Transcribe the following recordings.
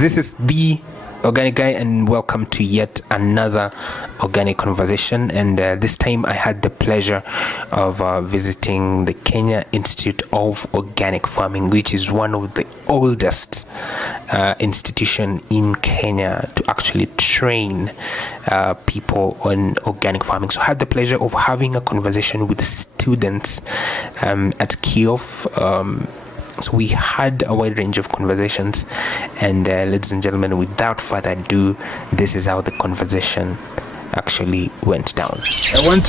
This is the Organic Guy, and welcome to yet another organic conversation. And this time I had the pleasure of visiting the Kenya Institute of Organic Farming, which is one of the oldest institution in Kenya to actually train people on organic farming. So I had the pleasure of having a conversation with students at KIOF. So we had a wide range of conversations, and ladies and gentlemen, without further ado, this is how the conversation actually went down. I want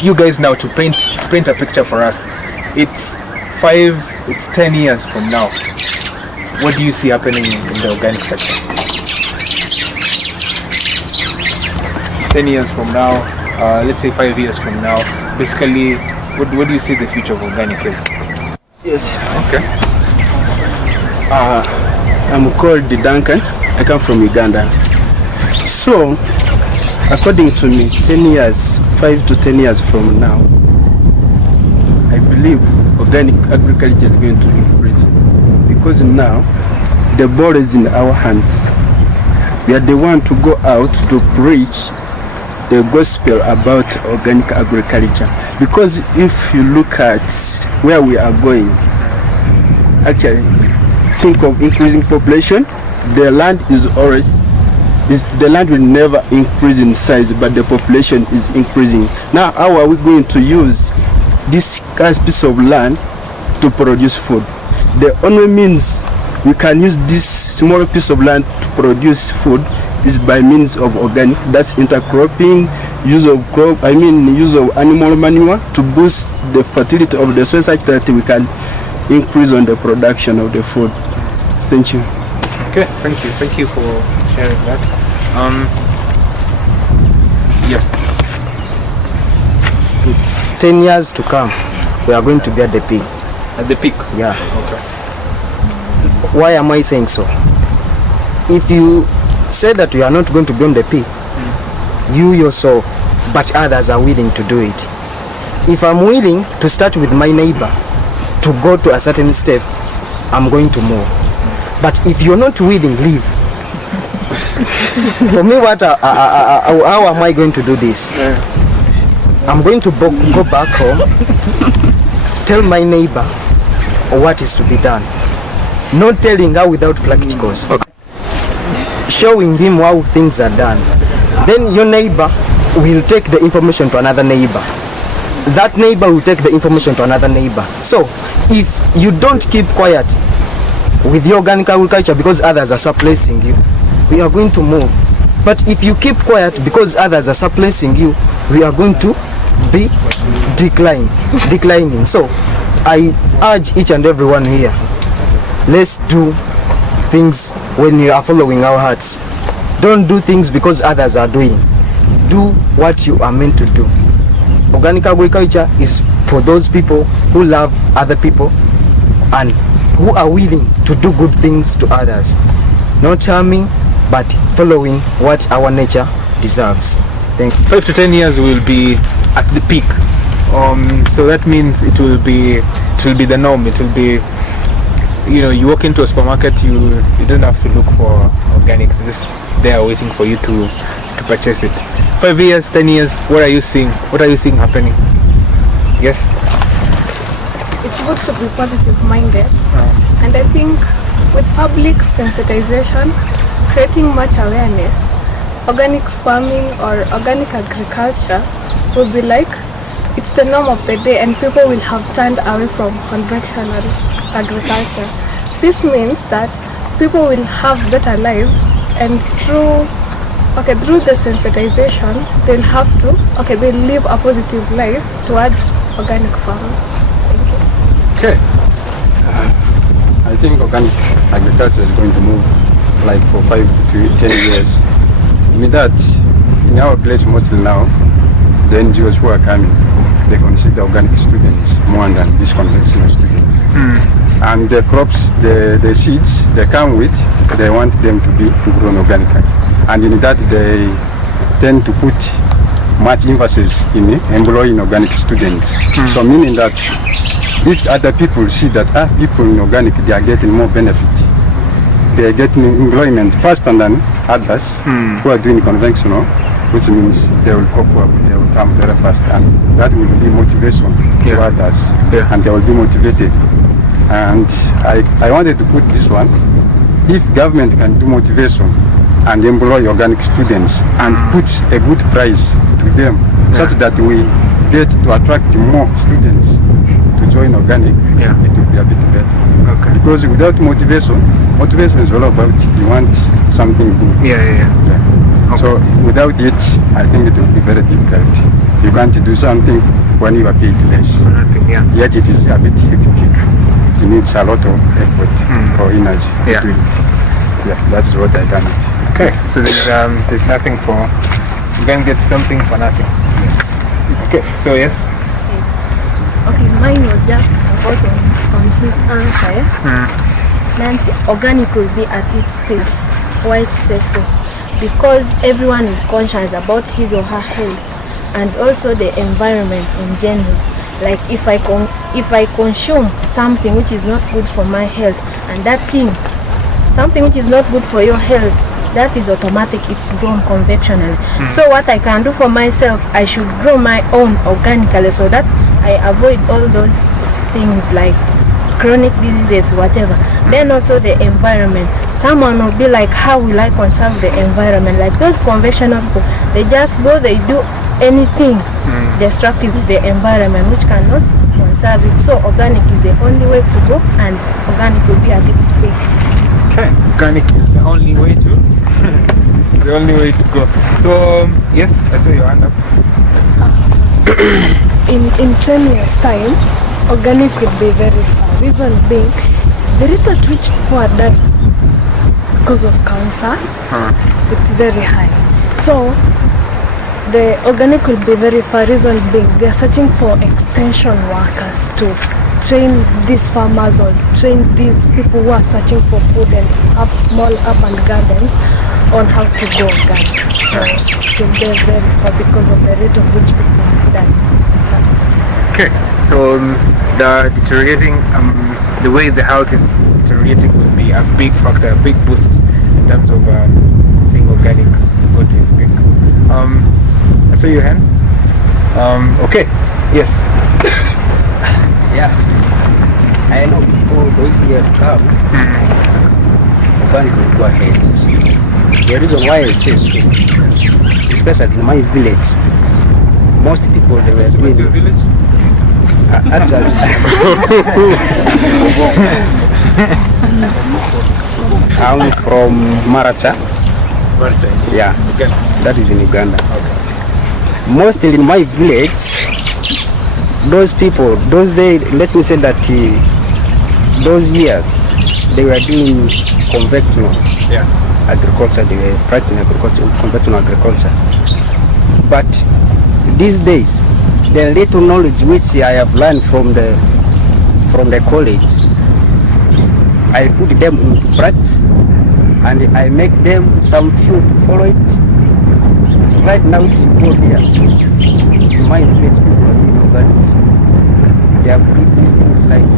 you guys now to paint a picture for us. It's 10 years from now. What do you see happening in the organic sector? 10 years from now, let's say 5 years from now, basically, what do you see the future of organic is? Yes. Okay. I'm called Duncan. I come from Uganda. So, according to me, 10 years, 5 to 10 years from now, I believe organic agriculture is going to increase. Because now, the ball is in our hands. We are the one to go out to preach the gospel about organic agriculture. Because if you look at where we are going, actually think of increasing population, the land the land will never increase in size, but the population is increasing. Now how are we going to use this piece of land to produce food? The only means we can use this small piece of land to produce food is by means of organic. That's intercropping, use of animal manure to boost the fertility of the soil such that we can increase on the production of the food. Thank you. Okay, thank you for sharing that. Yes. 10 years to come, we are going to be at the peak. At the peak? Yeah. Okay. Why am I saying so? If you say that you are not going to be on the peak, you yourself, but others are willing to do it. If I'm willing to start with my neighbor to go to a certain step, I'm going to move. But if you're not willing, leave. For me, how am I going to do this? I'm going to go back home, tell my neighbor what is to be done. Not telling her without practicals. Okay. Showing him how things are done. Then your neighbor will take the information to another neighbor. That neighbor will take the information to another neighbor. So if you don't keep quiet with the organic agriculture because others are suppressing you, we are going to move. But if you keep quiet because others are suppressing you, we are going to be declining. So I urge each and everyone here, let's do things when you are following our hearts. Don't do things because others are doing. Do what you are meant to do. Organic agriculture is for those people who love other people and who are willing to do good things to others. Not harming, but following what our nature deserves. Thank you. 5 to 10 years will be at the peak. So that means it will be the norm. It will be, you walk into a supermarket, you don't have to look for organic. It's just there waiting for you to purchase it. 5 years, 10 years, what are you seeing? What are you seeing happening? Yes? It's good to be positive minded, and I think with public sensitization, creating much awareness, organic farming or organic agriculture will be like it's the norm of the day, and people will have turned away from conventional agriculture. This means that people will have better lives, and through the sensitization, they'll live a positive life towards organic farming. Thank you. Okay. I think organic agriculture is going to move like for 5 to 10 years. With that, in our place mostly now, the NGOs who are coming, they consider organic students more than these conventional students. And the crops, the seeds they come with, they want them to be grown organically. And in that, they tend to put much emphasis in employing organic students. So meaning that if other people see that people in organic, they are getting more benefit they are getting employment faster than others who are doing conventional, which means they will cope up, they will come very fast, and that will be motivation to others, and they will be motivated. And I wanted to put this one: if government can do motivation and employ organic students and put a good price to them, such that we get to attract more students to join organic, it will be a bit better. Okay. Because without motivation is all about you want something good. Yeah. Okay. So without it, I think it will be very difficult. You can't do something when you are paid less. Nothing, Yet it is a bit hectic. It needs a lot of effort or energy to do it. Yeah, that's what I done it. Okay. So there's nothing for, you can get something for nothing. Okay. So yes. Okay, mine was just to support on his answer. Nancy, organic will be at its peak. Why say so? Because everyone is conscious about his or her health and also the environment in general. Like if I consume something which is not good for my health, and that thing, something which is not good for your health, that is automatic, it's grown conventionally. So what I can do for myself, I should grow my own organically so that I avoid all those things like chronic diseases, whatever. Then also the environment. Someone will be like, how will I conserve the environment? Like those conventional people, they just go, they do anything destructive to the environment which cannot conserve it. So organic is the only way to go, and organic will be at its peak. Okay. Organic is the only way to the only way to go. So yes, I saw your hand up. In 10 years time, organic will be very far. Reason being, the rate at which people are dying because of cancer, it's very high. So the organic will be very far. Reason being, they are searching for extension workers to train these farmers or train these people who are searching for food and have small urban gardens on how to go organic. So it will be very far because of the rate of which people are dying. Okay. So the deteriorating, the way the health is deteriorating will be a big factor, a big boost in terms of seeing organic go to its peak. I saw your hand. Okay. Yes. Yeah, I know before those years come, organic will go ahead. The reason why I say so, especially in my village, most people they were What's your village? I'm from Maracha. Yeah, Uganda. that is in Uganda. Okay. Mostly in my village, those people, those days, let me say that those years, they were doing conventional agriculture, they were practicing agriculture, conventional agriculture. But these days, the little knowledge which I have learned from the college, I put them into practice and I make them some few to follow it. Right now it's good here. In my village, people are doing organic. They have put these things like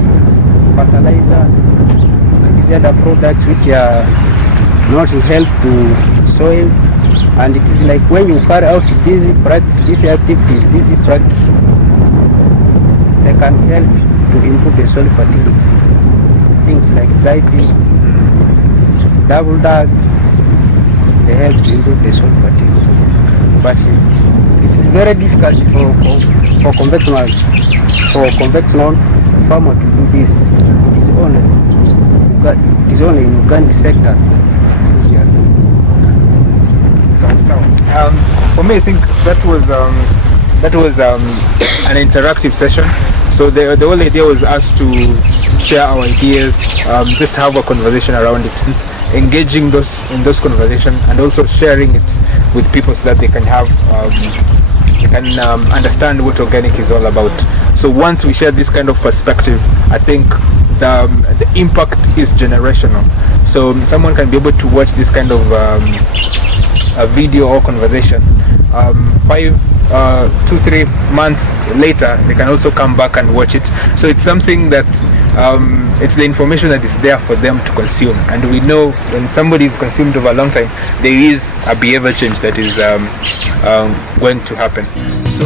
fertilizers, these other products which are not to help to soil. And it is like when you carry out these practice, these activities, these practice, they can help to improve the soil fertility. Things like xylitol, double dug, they help to improve the soil fertility. But it is very difficult for conventional farmer to do this. It is only in organic sectors. For me, I think that was an interactive session. So the whole idea was us to share our ideas, just have a conversation around it, engaging in those conversations, and also sharing it with people so that they can have understand what organic is all about. So once we share this kind of perspective, I think the impact is generational. So someone can be able to watch this kind of a video or conversation 5 2-3 months later, they can also come back and watch it. So it's something that it's the information that is there for them to consume, and we know when somebody is consumed over a long time, there is a behavior change that is going to happen. So